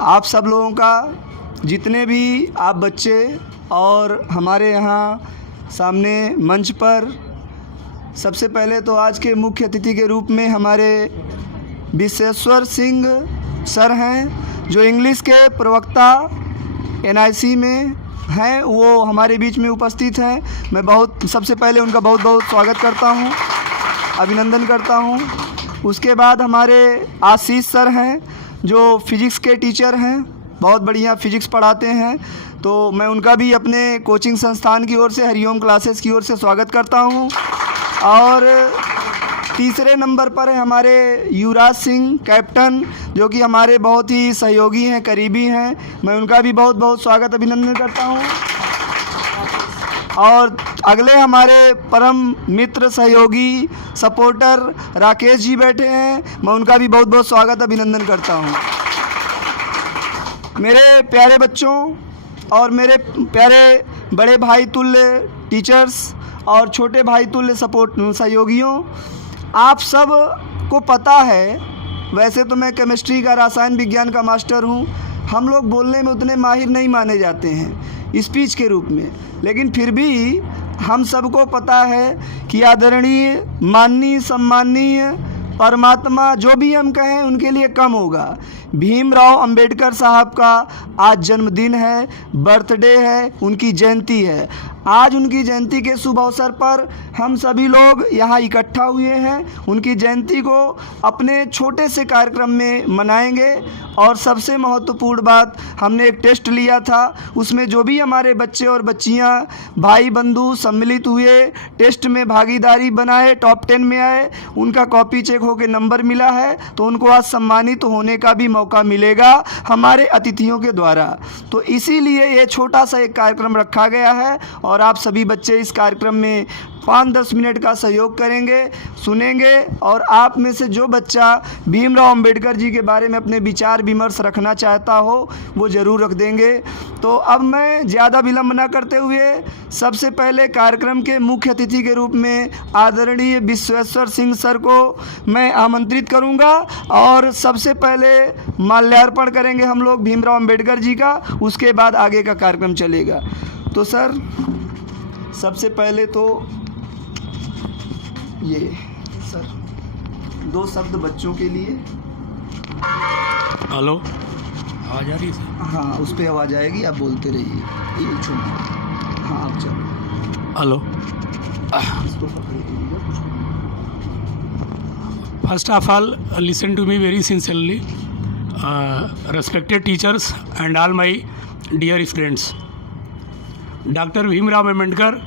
आप सब लोगों का, जितने भी आप बच्चे और हमारे यहाँ सामने मंच पर, सबसे पहले तो आज के मुख्य अतिथि के रूप में हमारे विश्वेश्वर सिंह सर हैं, जो इंग्लिश के प्रवक्ता NIC में हैं, वो हमारे बीच में उपस्थित हैं। मैं सबसे पहले उनका बहुत बहुत स्वागत करता हूं, अभिनंदन करता हूं। उसके बाद हमारे आशीष सर हैं, जो फिज़िक्स के टीचर हैं, बहुत बढ़िया फिज़िक्स पढ़ाते हैं, तो मैं उनका भी अपने कोचिंग संस्थान की ओर से, हरिओम क्लासेस की ओर से स्वागत करता हूं। और तीसरे नंबर पर है हमारे युवराज सिंह कैप्टन, जो कि हमारे बहुत ही सहयोगी हैं, करीबी हैं, मैं उनका भी बहुत बहुत स्वागत अभिनंदन करता हूं। और अगले हमारे परम मित्र, सहयोगी, सपोर्टर राकेश जी बैठे हैं, मैं उनका भी बहुत बहुत स्वागत अभिनंदन करता हूं। मेरे प्यारे बच्चों और मेरे प्यारे बड़े भाई तुल्य टीचर्स और छोटे भाई तुल्य सहयोगियों, आप सब को पता है, वैसे तो मैं केमिस्ट्री का, रसायन विज्ञान का मास्टर हूँ। हम लोग बोलने में उतने माहिर नहीं माने जाते हैं स्पीच के रूप में, लेकिन फिर भी हम सबको पता है कि आदरणीय, माननीय, सम्माननीय परमात्मा जो भी हम कहें उनके लिए कम होगा। भीमराव अंबेडकर साहब का आज जन्मदिन है, बर्थडे है, उनकी जयंती है। आज उनकी जयंती के शुभ अवसर पर हम सभी लोग यहाँ इकट्ठा हुए हैं। उनकी जयंती को अपने छोटे से कार्यक्रम में मनाएंगे। और सबसे महत्वपूर्ण बात, हमने एक टेस्ट लिया था, उसमें जो भी हमारे बच्चे और बच्चियाँ, भाई बंधु सम्मिलित हुए, टेस्ट में भागीदारी बनाए, टॉप 10 में आए, उनका कॉपी चेक होकर नंबर मिला है, तो उनको आज सम्मानित होने का भी मौका मिलेगा हमारे अतिथियों के द्वारा। तो इसीलिए ये छोटा सा एक कार्यक्रम रखा गया है और आप सभी बच्चे इस कार्यक्रम में 5-10 मिनट का सहयोग करेंगे, सुनेंगे, और आप में से जो बच्चा भीमराव अंबेडकर जी के बारे में अपने विचार विमर्श रखना चाहता हो, वो ज़रूर रख देंगे। तो अब मैं ज़्यादा विलंब न करते हुए सबसे पहले कार्यक्रम के मुख्य अतिथि के रूप में आदरणीय विश्वेश्वर सिंह सर को मैं आमंत्रित करूंगा, और सबसे पहले माल्यार्पण करेंगे हम लोग भीमराव अंबेडकर जी का, उसके बाद आगे का कार्यक्रम चलेगा। तो सर, सबसे पहले तो ये सर 2 शब्द बच्चों के लिए। हेलो, आवाज़ आ रही है सर? हाँ, उस पर आवाज़ आएगी, आप बोलते रहिए। ये छोड़, हाँ आप चलो। हेलो, इसको पकड़िए। First of all listen to me very sincerely, respected teachers and all my dear friends. Dr. Bhimrao Ambedkar,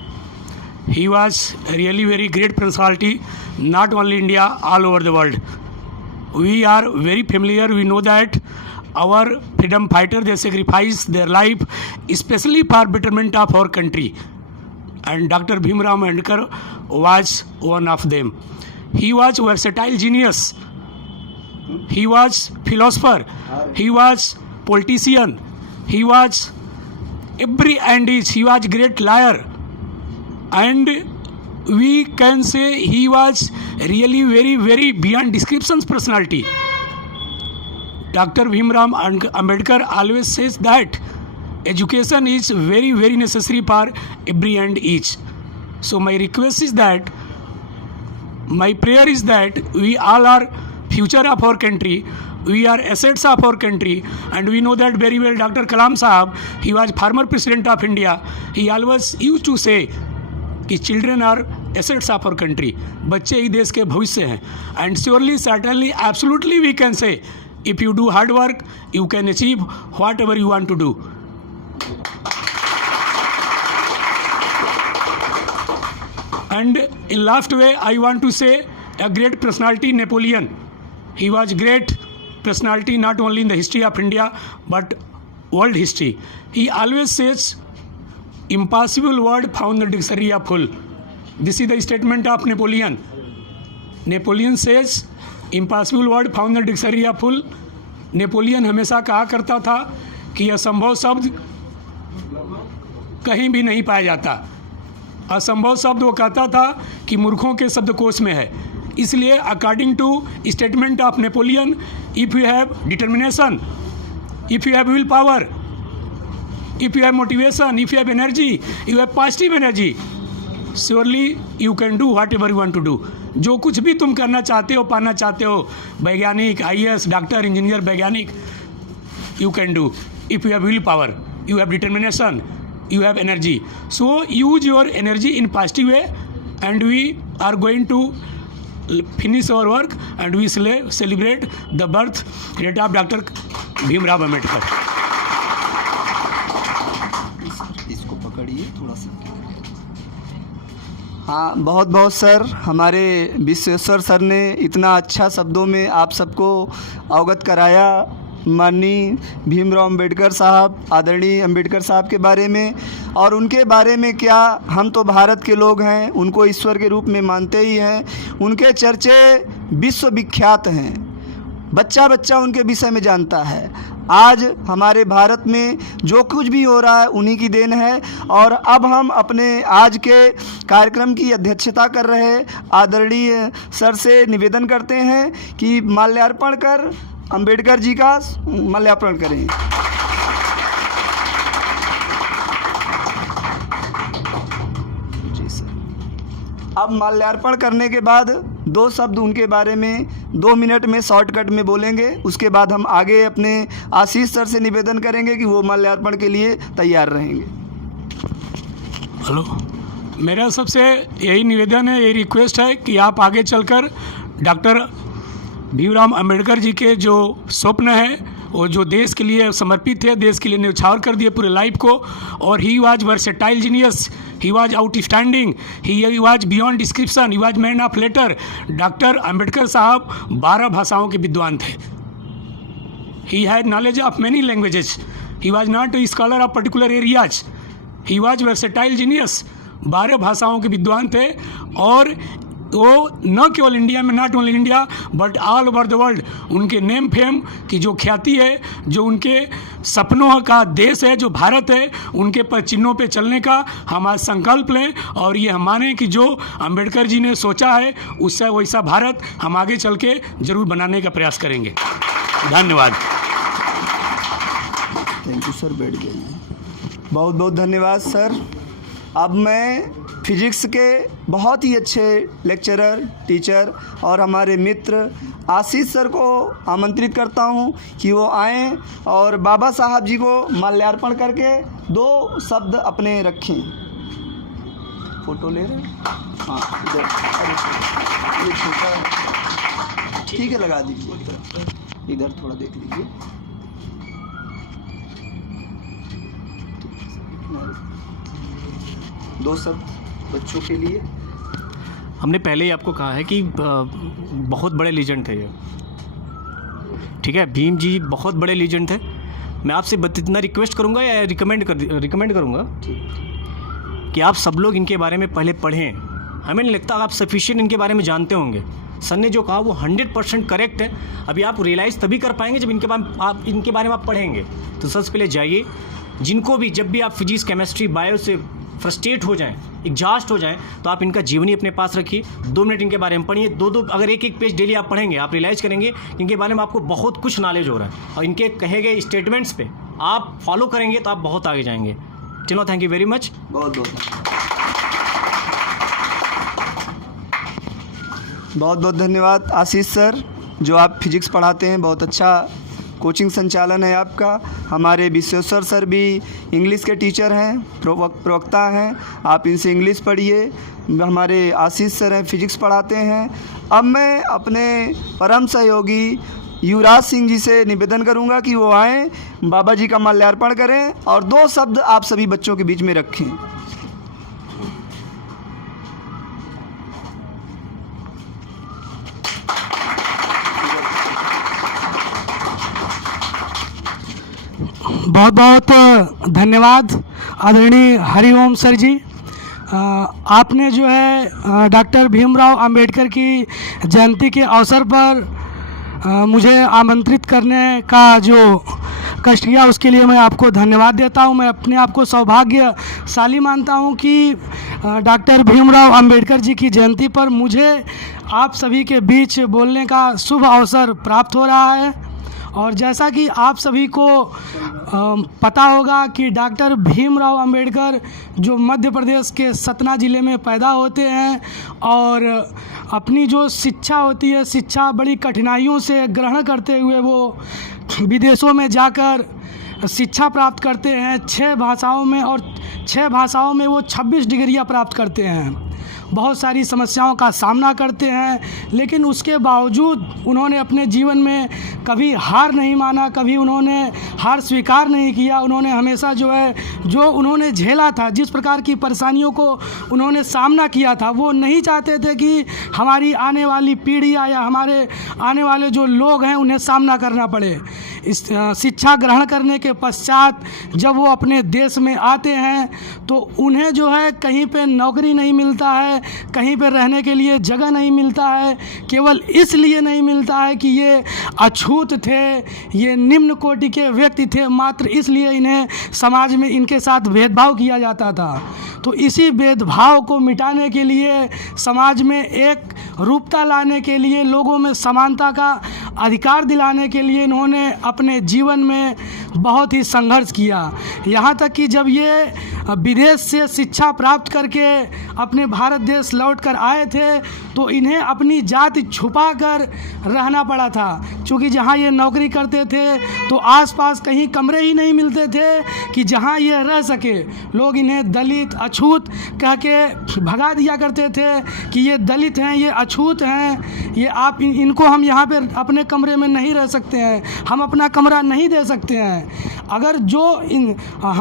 he was really very great personality, not only India, all over the world. We are very familiar, we know that our freedom fighter, they sacrificed their life especially for betterment of our country, and Dr. Bhimrao Ambedkar was one of them. He was versatile genius, he was philosopher, he was politician, he was every and each, he was great liar, and we can say he was really very very beyond descriptions personality. Dr. Bhimrao Ambedkar always says that education is very very necessary for every and each. So my request is that, my prayer is that we all are future of our country, we are assets of our country, and we know that very well. Dr. Kalam Sahab, he was former president of India, he always used to say कि children are assets of our country, बच्चे ही देश के भविष्य हैं, and surely, certainly, absolutely we can say, if you do hard work, you can achieve whatever you want to do. And in last way, I want to say a great personality, Napoleon. He was great personality not only in the history of India but world history. He always says, impossible word found in the dictionary are full. This is the statement of Napoleon. Napoleon says, impossible word found in the dictionary are full. Napoleon हमेशा कहा करता था कि असंभव शब्द कहीं भी नहीं पाया जाता। असंभव शब्द वो कहता था कि मूर्खों के शब्दकोश में है। इसलिए according to statement of Napoleon, if you have determination if you have willpower, if you have motivation, if you have energy, you have positive energy, surely you can do whatever you want to do. जो कुछ भी तुम करना चाहते हो, पाना चाहते हो, वैज्ञानिक, IAS, डॉक्टर, इंजीनियर, वैज्ञानिक, you can do if you have willpower, you have determination, you have energy. So use your energy in positive way, and we are going to finish our work and we celebrate the birth date of Dr. Bhimrao Ambedkar. इसको पकड़िए थोड़ा सा. हाँ, बहुत बहुत sir, हमारे Vishweshwar sir ने इतना अच्छा शब्दों में आप सबको अवगत कराया माननीय भीमराव अम्बेडकर साहब, आदरणीय अम्बेडकर साहब के बारे में. और उनके बारे में क्या, हम तो भारत के लोग हैं, उनको ईश्वर के रूप में मानते ही हैं. उनके चर्चे विश्व विख्यात हैं, बच्चा बच्चा उनके विषय में जानता है. आज हमारे भारत में जो कुछ भी हो रहा है उन्हीं की देन है. और अब हम अपने आज के कार्यक्रम की अध्यक्षता कर रहे आदरणीय सर से निवेदन करते हैं कि माल्यार्पण कर अंबेडकर जी का माल्यार्पण करें. जी सर. अब माल्यार्पण करने के बाद 2 शब्द उनके बारे में 2 मिनट में शॉर्टकट में बोलेंगे. उसके बाद हम आगे अपने आशीष सर से निवेदन करेंगे कि वो माल्यार्पण के लिए तैयार रहेंगे. हेलो, मेरा सबसे यही निवेदन है, यही रिक्वेस्ट है कि आप आगे चलकर डॉक्टर भीमराव अम्बेडकर जी के जो स्वप्न है, वो जो देश के लिए समर्पित थे, देश के लिए न्यौछावर कर दिए पूरे लाइफ को. और he was versatile genius, he was outstanding, he was beyond description, he was man of letter. Doctor Ambedkar sahab 12 भाषाओं के विद्वान थे. He had knowledge of many languages. He was not a scholar of particular areas. He was versatile genius. 12 भाषाओं के विद्वान थे. और वो न केवल इंडिया में, not only India but all over the world, उनके नेम फेम की जो ख्याति है, जो उनके सपनों का देश है, जो भारत है, उनके पर चिन्हों पे चलने का हम आज संकल्प लें. और ये हम माने कि जो अंबेडकर जी ने सोचा है उससे वैसा भारत हम आगे चल के ज़रूर बनाने का प्रयास करेंगे. धन्यवाद. Thank you sir. बैठ गए. बहुत बहुत धन्यवाद सर. अब मैं फिजिक्स के बहुत ही अच्छे लेक्चरर, टीचर और हमारे मित्र आशीष सर को आमंत्रित करता हूं कि वो आएँ और बाबा साहब जी को माल्यार्पण करके 2 शब्द अपने रखें. फ़ोटो ले रहे हैं? हाँ, इधर. अरे ये छोटा, ठीक है, लगा दीजिए. इधर थोड़ा देख लीजिए. 2 शब्द बच्चों के लिए. हमने पहले ही आपको कहा है कि बहुत बड़े लीजेंड थे ये, ठीक है. भीम जी बहुत बड़े लीजेंड थे. मैं आपसे इतना रिक्वेस्ट करूंगा या रिकमेंड करूंगा कि आप सब लोग इनके बारे में पहले पढ़ें. हमें नहीं लगता आप सफिशिएंट इनके बारे में जानते होंगे. सर ने जो कहा वो 100% करेक्ट है. अभी आप रियलाइज़ तभी कर पाएंगे जब इनके बारे में आप पढ़ेंगे. तो सबसे पहले जाइए, जिनको भी जब भी आप फिजिक्स, केमिस्ट्री, बायो से फ्रस्ट्रेट हो जाएं, एग्जॉस्ट हो जाएं, तो आप इनका जीवनी अपने पास रखिए. 2 मिनट इनके बारे में पढ़िए. 2 अगर एक पेज डेली आप पढ़ेंगे, आप रियलाइज़ करेंगे इनके बारे में आपको बहुत कुछ नॉलेज हो रहा है. और इनके कहे गए स्टेटमेंट्स पे आप फॉलो करेंगे तो आप बहुत आगे जाएंगे. चलो, थैंक यू वेरी मच. बहुत बहुत धन्यवाद आशीष सर, जो आप फिजिक्स पढ़ाते हैं. बहुत अच्छा कोचिंग संचालन है आपका. हमारे विश्वेश्वर सर भी इंग्लिश के टीचर हैं, प्रवक्ता हैं. आप इनसे इंग्लिश पढ़िए. हमारे आशीष सर हैं, फिजिक्स पढ़ाते हैं. अब मैं अपने परम सहयोगी युवराज सिंह जी से निवेदन करूंगा कि वो आएँ, बाबा जी का माल्यार्पण करें और 2 शब्द आप सभी बच्चों के बीच में रखें. बहुत बहुत धन्यवाद आदरणीय हरिओम सर जी. आपने जो है डॉक्टर भीमराव अंबेडकर की जयंती के अवसर पर मुझे आमंत्रित करने का जो कष्ट किया, उसके लिए मैं आपको धन्यवाद देता हूं. मैं अपने आप को सौभाग्यशाली मानता हूं कि डॉक्टर भीमराव अंबेडकर जी की जयंती पर मुझे आप सभी के बीच बोलने का शुभ अवसर प्राप्त हो रहा है. और जैसा कि आप सभी को पता होगा कि डॉक्टर भीमराव अंबेडकर जो मध्य प्रदेश के सतना ज़िले में पैदा होते हैं और अपनी जो शिक्षा होती है, शिक्षा बड़ी कठिनाइयों से ग्रहण करते हुए वो विदेशों में जाकर शिक्षा प्राप्त करते हैं 6 भाषाओं में, और 6 भाषाओं में वो 26 डिग्रियां प्राप्त करते हैं। बहुत सारी समस्याओं का सामना करते हैं, लेकिन उसके बावजूद उन्होंने अपने जीवन में कभी हार नहीं माना, कभी उन्होंने हार स्वीकार नहीं किया। उन्होंने हमेशा जो उन्होंने झेला था, जिस प्रकार की परेशानियों को उन्होंने सामना किया था, वो नहीं चाहते थे कि हमारी आने वाली पीढ़ियाँ या हमारे आने वाले जो लोग हैं उन्हें सामना करना पड़े। इस शिक्षा ग्रहण करने के पश्चात जब वो अपने देश में आते हैं तो उन्हें कहीं पे नौकरी नहीं मिलता है, कहीं पे रहने के लिए जगह नहीं मिलता है। केवल इसलिए नहीं मिलता है कि ये अछूत थे, ये निम्न कोटि के व्यक्ति थे, मात्र इसलिए इन्हें समाज में इनके साथ भेदभाव किया जाता था। तो इसी भेदभाव को मिटाने के लिए, समाज में एक रूपता लाने के लिए, लोगों में समानता का अधिकार दिलाने के लिए इन्होंने अपने जीवन में बहुत ही संघर्ष किया। यहाँ तक कि जब ये विदेश से शिक्षा प्राप्त करके अपने भारत देश लौट कर आए थे तो इन्हें अपनी जाति छुपा कर रहना पड़ा था, क्योंकि जहाँ ये नौकरी करते थे तो आसपास कहीं कमरे ही नहीं मिलते थे कि जहाँ ये रह सके। लोग इन्हें दलित, अछूत कह के भगा दिया करते थे कि ये दलित हैं, ये अछूत हैं, ये आप इनको हम यहाँ पे अपने कमरे में नहीं रह सकते हैं, हम अपना कमरा नहीं दे सकते हैं। अगर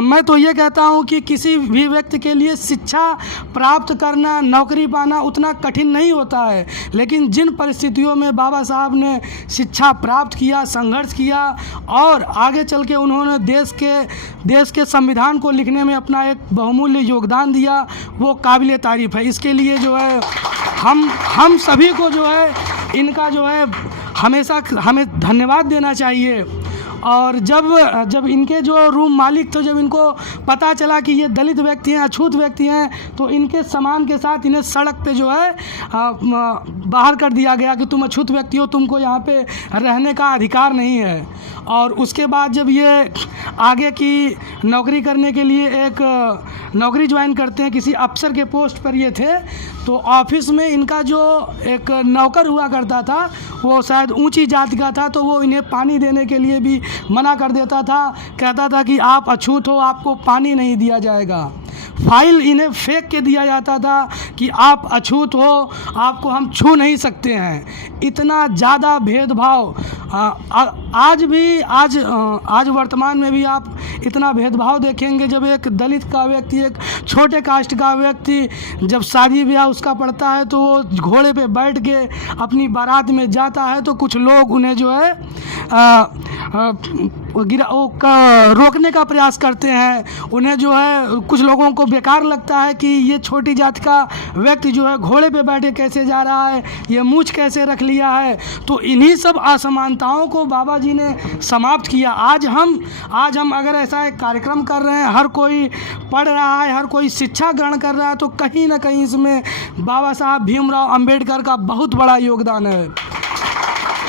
मैं तो ये कहता हूँ कि किसी भी व्यक्ति के लिए शिक्षा प्राप्त करना, नौकरी पाना उतना कठिन नहीं होता है, लेकिन जिन परिस्थितियों में बाबा साहब ने शिक्षा प्राप्त किया, संघर्ष किया और आगे चल के उन्होंने देश के संविधान को लिखने में अपना एक बहुमूल्य योगदान दिया, वो काबिल तारीफ़ है। इसके लिए हम सभी को इनका हमेशा हमें धन्यवाद देना चाहिए। और जब इनके जो रूम मालिक थे, जब इनको पता चला कि ये दलित व्यक्ति हैं, अछूत व्यक्ति हैं, तो इनके सामान के साथ इन्हें सड़क पे बाहर कर दिया गया कि तुम अछूत व्यक्ति हो, तुमको यहाँ पे रहने का अधिकार नहीं है। और उसके बाद जब ये आगे की नौकरी करने के लिए एक नौकरी ज्वाइन करते हैं, किसी अफसर के पोस्ट पर ये थे, तो ऑफिस में इनका जो एक नौकर हुआ करता था वो शायद ऊंची जाति का था, तो वो इन्हें पानी देने के लिए भी मना कर देता था, कहता था कि आप अछूत हो, आपको पानी नहीं दिया जाएगा। फाइल इन्हें फेंक के दिया जाता था कि आप अछूत हो, आपको हम छू नहीं सकते हैं। इतना ज़्यादा भेदभाव आज वर्तमान में भी आप इतना भेदभाव देखेंगे। जब एक दलित का व्यक्ति, एक छोटे कास्ट का व्यक्ति जब शादी ब्याह उसका पड़ता है तो वो घोड़े पे बैठ के अपनी बारात में जाता है, तो कुछ लोग उन्हें रोकने का प्रयास करते हैं। उन्हें कुछ लोगों को बेकार लगता है कि ये छोटी जाति का व्यक्ति घोड़े पे बैठे कैसे जा रहा है, ये मूंछ कैसे रख लिया है। तो इन्हीं सब असमानताओं को बाबा जी ने समाप्त किया। आज हम अगर ऐसा एक कार्यक्रम कर रहे हैं, हर कोई पढ़ रहा है, हर कोई शिक्षा ग्रहण कर रहा है, तो कहीं ना कहीं इसमें बाबा साहब भीमराव अंबेडकर का बहुत बड़ा योगदान है।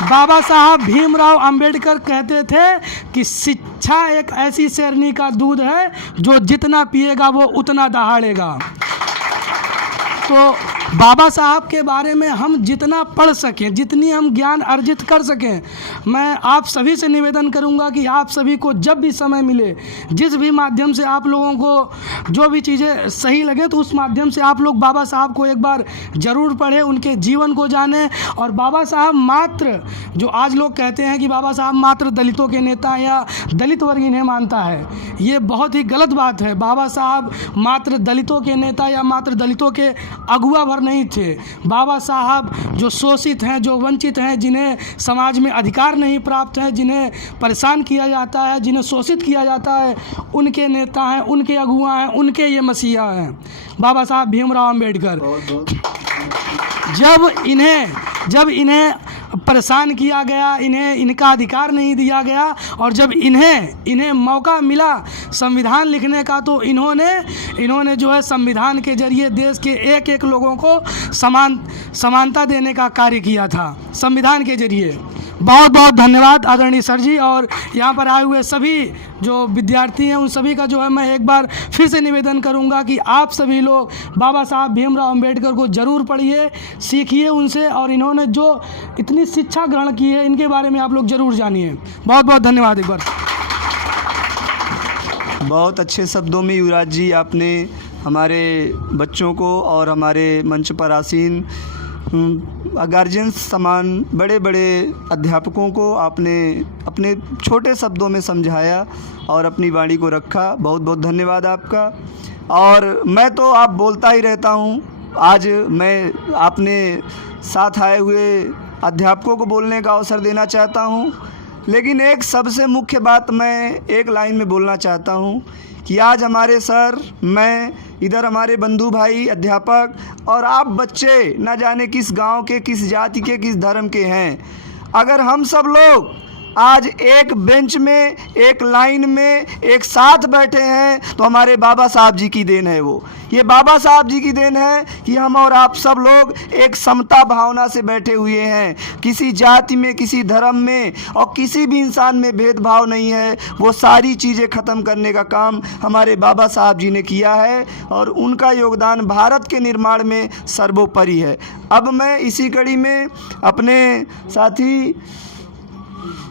बाबा साहब भीमराव अंबेडकर कहते थे कि शिक्षा एक ऐसी शेरनी का दूध है जो जितना पिएगा वो उतना दहाड़ेगा। तो बाबा साहब के बारे में हम जितना पढ़ सकें, जितनी हम ज्ञान अर्जित कर सकें, मैं आप सभी से निवेदन करूंगा कि आप सभी को जब भी समय मिले, जिस भी माध्यम से आप लोगों को जो भी चीज़ें सही लगे, तो उस माध्यम से आप लोग बाबा साहब को एक बार ज़रूर पढ़ें, उनके जीवन को जानें। और बाबा साहब मात्र, जो आज लोग कहते हैं कि बाबा साहब मात्र दलितों के नेता या दलित वर्ग इन्हें मानता है, ये बहुत ही गलत बात है। बाबा साहब मात्र दलितों के नेता या मात्र दलितों के अगुआ भर नहीं थे। बाबा साहब जो शोषित हैं, जो वंचित हैं, जिन्हें समाज में अधिकार नहीं प्राप्त है, जिन्हें परेशान किया जाता है, जिन्हें शोषित किया जाता है, उनके नेता हैं, उनके अगुआ हैं, उनके ये मसीहा हैं बाबा साहब भीमराव अंबेडकर। जब इन्हें परेशान किया गया, इनका अधिकार नहीं दिया गया, और जब इन्हें मौका मिला संविधान लिखने का, तो इन्होंने संविधान के जरिए देश के एक एक लोगों को समानता देने का कार्य किया था। संविधान के जरिए बहुत बहुत धन्यवाद आदरणीय सर जी। और यहाँ पर आए हुए सभी जो विद्यार्थी हैं उन सभी का जो है मैं एक बार फिर से निवेदन करूँगा कि आप सभी लोग बाबा साहब भीमराव अंबेडकर को ज़रूर पढ़िए, सीखिए उनसे, और इन्होंने जो इतनी शिक्षा ग्रहण की है इनके बारे में आप लोग ज़रूर जानिए। बहुत बहुत धन्यवाद एक बार। बहुत अच्छे शब्दों में युवराज जी आपने हमारे बच्चों को और हमारे मंच पर आसीन गार्जियंस समान बड़े बड़े अध्यापकों को आपने अपने छोटे शब्दों में समझाया और अपनी वाणी को रखा। बहुत बहुत धन्यवाद आपका। और मैं तो आप बोलता ही रहता हूँ, आज मैं आपने साथ आए हुए अध्यापकों को बोलने का अवसर देना चाहता हूँ, लेकिन एक सबसे मुख्य बात मैं एक लाइन में बोलना चाहता हूँ कि आज हमारे सर, मैं, इधर हमारे बंधु भाई अध्यापक और आप बच्चे न जाने किस गांव के, किस जाति के, किस धर्म के हैं, अगर हम सब लोग आज एक बेंच में, एक लाइन में एक साथ बैठे हैं तो हमारे बाबा साहब जी की देन है। वो ये बाबा साहब जी की देन है कि हम और आप सब लोग एक समता भावना से बैठे हुए हैं। किसी जाति में, किसी धर्म में और किसी भी इंसान में भेदभाव नहीं है। वो सारी चीज़ें ख़त्म करने का काम हमारे बाबा साहब जी ने किया है और उनका योगदान भारत के निर्माण में सर्वोपरि है। अब मैं इसी कड़ी में अपने साथी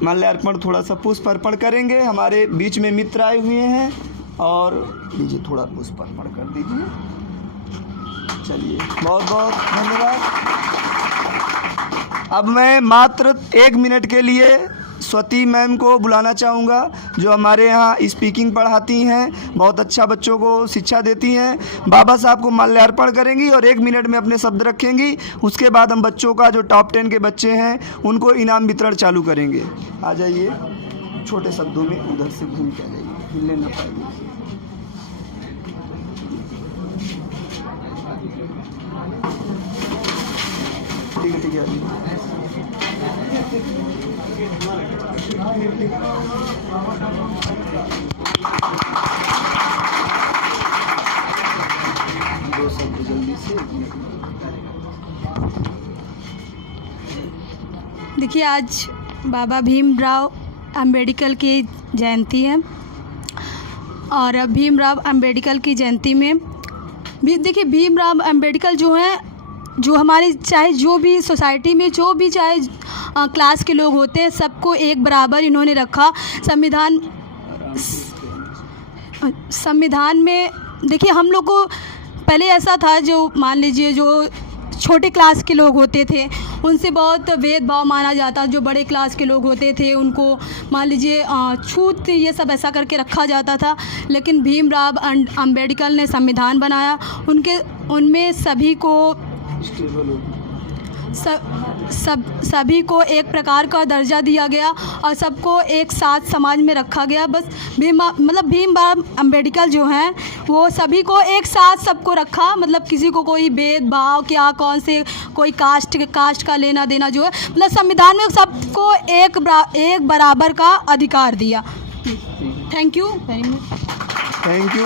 माल्यार्पण, थोड़ा सा पुष्प अर्पण करेंगे। हमारे बीच में मित्र आए हुए हैं और लीजिए थोड़ा पुष्प अर्पण कर दीजिए। चलिए, बहुत बहुत धन्यवाद। अब मैं मात्र 1 मिनट के लिए स्वती मैम को बुलाना चाहूँगा, जो हमारे यहाँ स्पीकिंग पढ़ाती हैं, बहुत अच्छा बच्चों को शिक्षा देती हैं। बाबा साहब को माल्यार्पण करेंगी और 1 मिनट में अपने शब्द रखेंगी। उसके बाद हम बच्चों का जो टॉप 10 के बच्चे हैं उनको इनाम वितरण चालू करेंगे। आ जाइए, छोटे शब्दों में उधर से घूम के आ जाइए, हिलने ना पाइए। ठीक है, ठीक है। दो शब्द जल्दी से। देखिए, आज बाबा भीमराव अंबेडकर की जयंती है और भीमराव अंबेडकर की जयंती में भी देखिए भीमराव अंबेडकर जो हैं, जो हमारे चाहे जो भी सोसाइटी में जो भी चाहे क्लास के लोग होते हैं, सबको एक बराबर इन्होंने रखा। संविधान में देखिए हम लोग को पहले ऐसा था, जो मान लीजिए जो छोटे क्लास के लोग होते थे उनसे बहुत भेदभाव माना जाता। जो बड़े क्लास के लोग होते थे उनको मान लीजिए छूत ये सब ऐसा करके रखा जाता था। लेकिन भीमराव अंबेडकर ने संविधान बनाया, उनमें सभी को सभी को एक प्रकार का दर्जा दिया गया और सबको एक साथ समाज में रखा गया। बस भीमराव अंबेडकर जो हैं वो सभी को एक साथ सबको रखा, मतलब किसी को कोई भेदभाव क्या कौन से कोई कास्ट का लेना देना जो है, मतलब संविधान में सबको एक बराबर का अधिकार दिया। Thank you very much. Thank you.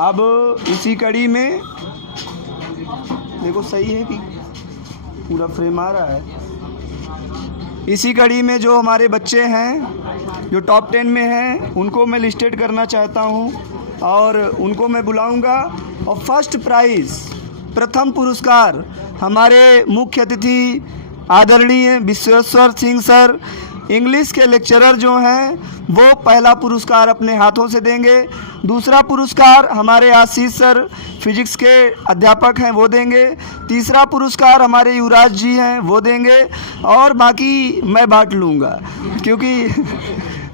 अब इसी कड़ी में देखो, सही है कि पूरा फ्रेम आ रहा है। इसी कड़ी में जो हमारे बच्चे हैं जो टॉप 10 में हैं उनको मैं लिस्टेड करना चाहता हूं और उनको मैं बुलाऊंगा। और फर्स्ट प्राइज़, प्रथम पुरस्कार हमारे मुख्य अतिथि आदरणीय विश्वेश्वर सिंह सर, इंग्लिश के लेक्चरर जो हैं, वो पहला पुरस्कार अपने हाथों से देंगे। दूसरा पुरस्कार हमारे आशीष सर फिजिक्स के अध्यापक हैं, वो देंगे। तीसरा पुरस्कार हमारे युवराज जी हैं, वो देंगे। और बाकी मैं बांट लूँगा, क्योंकि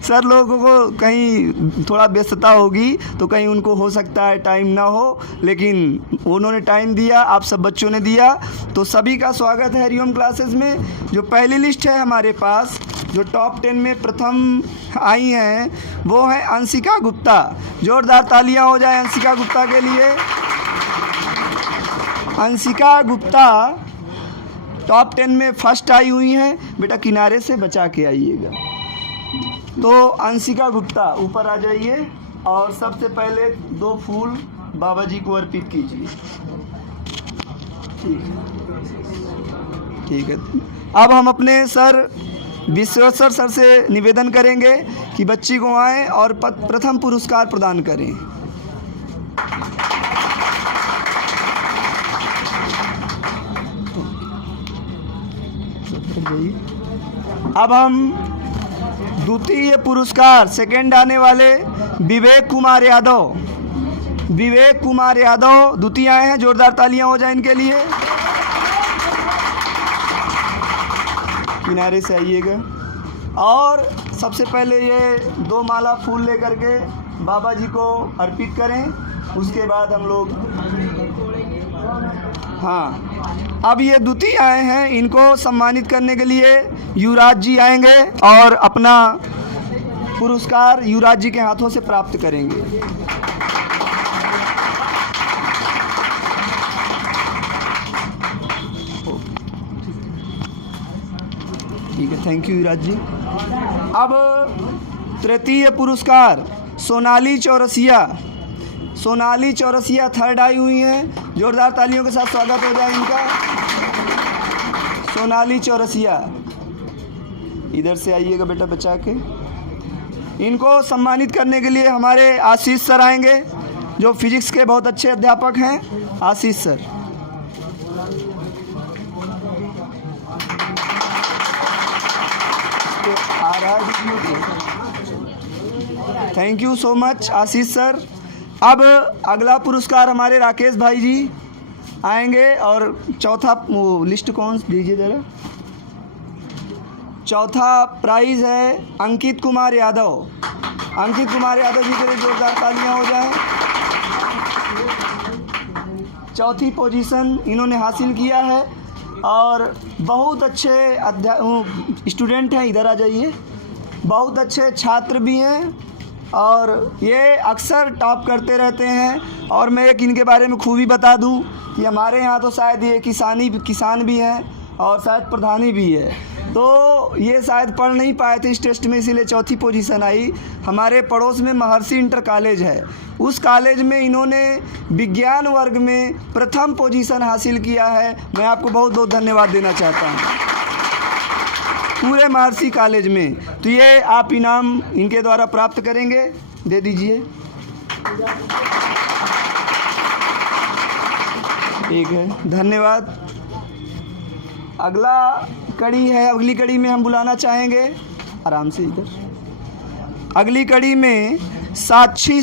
सर लोगों को कहीं थोड़ा व्यस्तता होगी तो कहीं उनको हो सकता है टाइम ना हो, लेकिन उन्होंने टाइम दिया, आप सब बच्चों ने दिया, तो सभी का स्वागत है हरिओम क्लासेस में। जो पहली लिस्ट है हमारे पास, जो टॉप 10 में प्रथम आई हैं, वो है अंशिका गुप्ता। जोरदार तालियां हो जाए अंशिका गुप्ता के लिए। अंशिका गुप्ता टॉप 10 में फर्स्ट आई हुई हैं। बेटा किनारे से बचा के आइएगा। तो अंशिका गुप्ता ऊपर आ जाइए और सबसे पहले 2 फूल बाबा जी को अर्पित कीजिए। ठीक है। अब हम अपने सर विश्वेश्वर सर से निवेदन करेंगे कि बच्ची को आएँ और प्रथम पुरस्कार प्रदान करें। अब हम द्वितीय पुरस्कार सेकंड आने वाले विवेक कुमार यादव द्वितीय आए हैं, जोरदार तालियां हो जाए इनके लिए। किनारे से आइएगा और सबसे पहले ये 2 माला फूल लेकर के बाबा जी को अर्पित करें, उसके बाद हम लोग अब ये द्वितीय आए हैं, इनको सम्मानित करने के लिए युवराज जी आएंगे और अपना पुरस्कार युवराज जी के हाथों से प्राप्त करेंगे। ठीक है, थैंक यू युवराज जी। अब तृतीय पुरस्कार सोनाली चौरसिया थर्ड आई हुई हैं, जोरदार तालियों के साथ स्वागत हो जाए इनका। सोनाली चौरसिया, इधर से आइएगा बेटा बचा के। इनको सम्मानित करने के लिए हमारे आशीष सर आएंगे, जो फिजिक्स के बहुत अच्छे अध्यापक हैं। Ashish sir, thank you so much Ashish sir. अब अगला पुरस्कार हमारे राकेश भाई जी आएंगे और चौथा लिस्ट कौन दीजिए ज़रा। चौथा प्राइज़ है अंकित कुमार यादव जी के लिए जोरदार तालियां हो जाएं। चौथी पोजीशन इन्होंने हासिल किया है और बहुत अच्छे स्टूडेंट हैं, इधर आ जाइए। बहुत अच्छे छात्र भी हैं और ये अक्सर टॉप करते रहते हैं। और मैं एक इनके बारे में खूबी बता दूं कि हमारे यहाँ तो शायद ये किसान भी हैं और शायद प्रधानी भी है, तो ये शायद पढ़ नहीं पाए थे इस टेस्ट में, इसीलिए चौथी पोजीशन आई। हमारे पड़ोस में महर्षि इंटर कॉलेज है, उस कॉलेज में इन्होंने विज्ञान वर्ग में प्रथम पोजीशन हासिल किया है। मैं आपको बहुत बहुत धन्यवाद देना चाहता हूँ पूरे महर्षि कॉलेज में। तो ये आप इनाम इनके द्वारा प्राप्त करेंगे, दे दीजिए। ठीक है, धन्यवाद। अगली कड़ी में हम बुलाना चाहेंगे, आराम से इधर। अगली कड़ी में साक्षी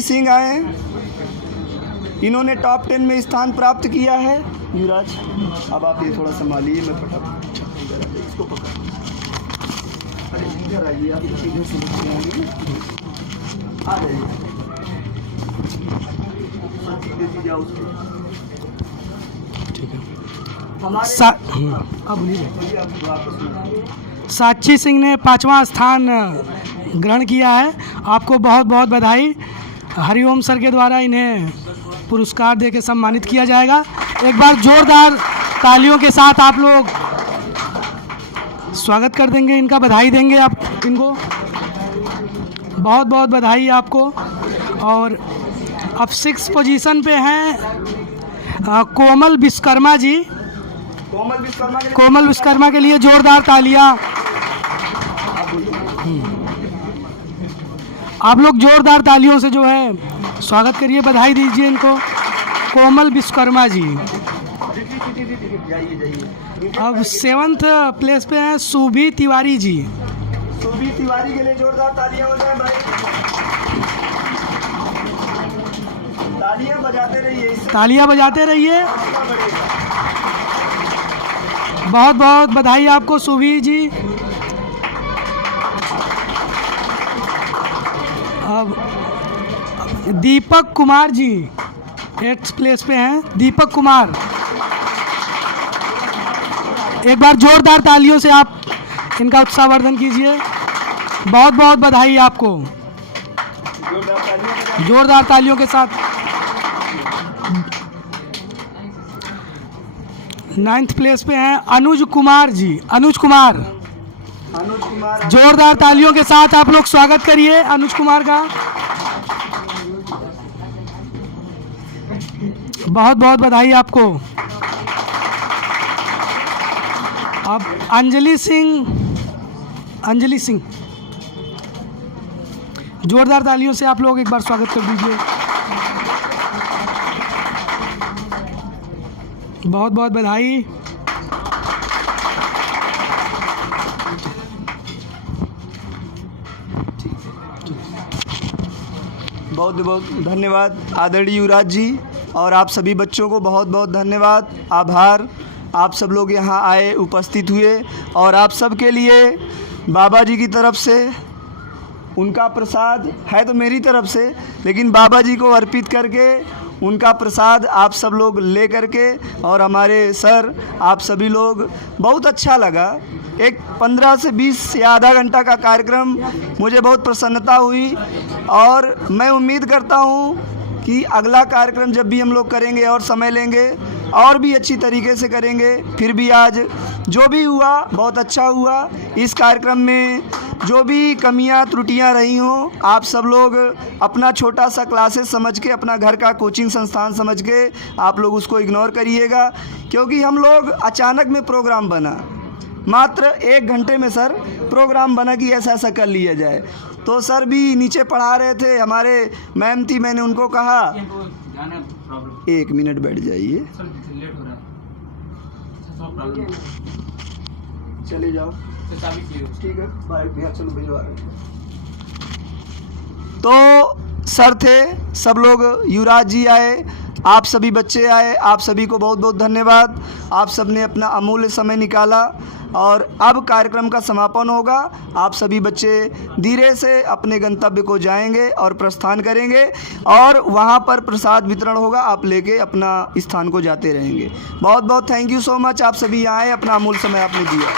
सिंह आए, इन्होंने टॉप 10 में स्थान प्राप्त किया है। युवराज, अब आप ये थोड़ा संभालिए, मैं फटाफट इसको पकड़। अरे इधर आइए, आप इधर से आ जाइए, जाओ उसको। ठीक है, साक्षी सिंह ने 5वां स्थान ग्रहण किया है। आपको बहुत बहुत बधाई। हरिओम सर के द्वारा इन्हें पुरस्कार देकर सम्मानित किया जाएगा। एक बार जोरदार तालियों के साथ आप लोग स्वागत कर देंगे इनका, बधाई देंगे आप इनको। बहुत बहुत बधाई आपको। और अब 6 पोजीशन पे हैं कोमल विश्वकर्मा जी। कोमल विश्वकर्मा के लिए जोरदार तालियां। आप लोग जोरदार तालियों से जो है स्वागत करिए, बधाई दीजिए इनको। कोमल विश्वकर्मा जी। अब 7th प्लेस पे हैं सुभी तिवारी जी। सुभी तिवारी के लिए जोरदार तालियां हो जाए भाई। तालियां बजाते रहिए। बहुत बहुत बधाई आपको सुभी जी। अब दीपक कुमार जी 8th प्लेस पे हैं। दीपक कुमार, एक बार जोरदार तालियों से आप इनका उत्साहवर्धन कीजिए। बहुत बहुत बधाई आपको, जोरदार तालियों के साथ। 9th प्लेस पे हैं अनुज कुमार जी। अनुज कुमार, जोरदार तालियों के साथ आप लोग स्वागत करिए अनुज कुमार का। बहुत बहुत बधाई आपको। अब अंजलि सिंह, जोरदार तालियों से आप लोग एक बार स्वागत कर दीजिए। बहुत बहुत बधाई। बहुत बहुत धन्यवाद आदरणीय युवराज जी, और आप सभी बच्चों को बहुत बहुत धन्यवाद, आभार। आप सब लोग यहाँ आए, उपस्थित हुए, और आप सब के लिए बाबा जी की तरफ से उनका प्रसाद है तो मेरी तरफ से, लेकिन बाबा जी को अर्पित करके उनका प्रसाद आप सब लोग ले करके, और हमारे सर आप सभी लोग, बहुत अच्छा लगा। एक 15 से 20 या आधा घंटा का कार्यक्रम, मुझे बहुत प्रसन्नता हुई, और मैं उम्मीद करता हूँ कि अगला कार्यक्रम जब भी हम लोग करेंगे और समय लेंगे और भी अच्छी तरीके से करेंगे। फिर भी आज जो भी हुआ बहुत अच्छा हुआ। इस कार्यक्रम में जो भी कमियां त्रुटियां रही हों, आप सब लोग अपना छोटा सा क्लासेस समझ के, अपना घर का कोचिंग संस्थान समझ के आप लोग उसको इग्नोर करिएगा, क्योंकि हम लोग अचानक में प्रोग्राम बना, मात्र 1 घंटे में सर प्रोग्राम बना कि ऐसा ऐसा कर लिया जाए। तो सर भी नीचे पढ़ा रहे थे, हमारे मैम थी, मैंने उनको कहा 1 मिनट बैठ जाइए, चले जाओ, ठीक है भैया, चलो भिजवा रहे हैं। तो सर थे, सब लोग, युवराज जी आए, आप सभी बच्चे आए, आप सभी को बहुत बहुत धन्यवाद। आप सब ने अपना अमूल्य समय निकाला, और अब कार्यक्रम का समापन होगा। आप सभी बच्चे धीरे से अपने गंतव्य को जाएंगे और प्रस्थान करेंगे, और वहाँ पर प्रसाद वितरण होगा, आप लेके अपना स्थान को जाते रहेंगे। बहुत बहुत थैंक यू सो मच, आप सभी आए, अपना अमूल्य समय आपने दिया।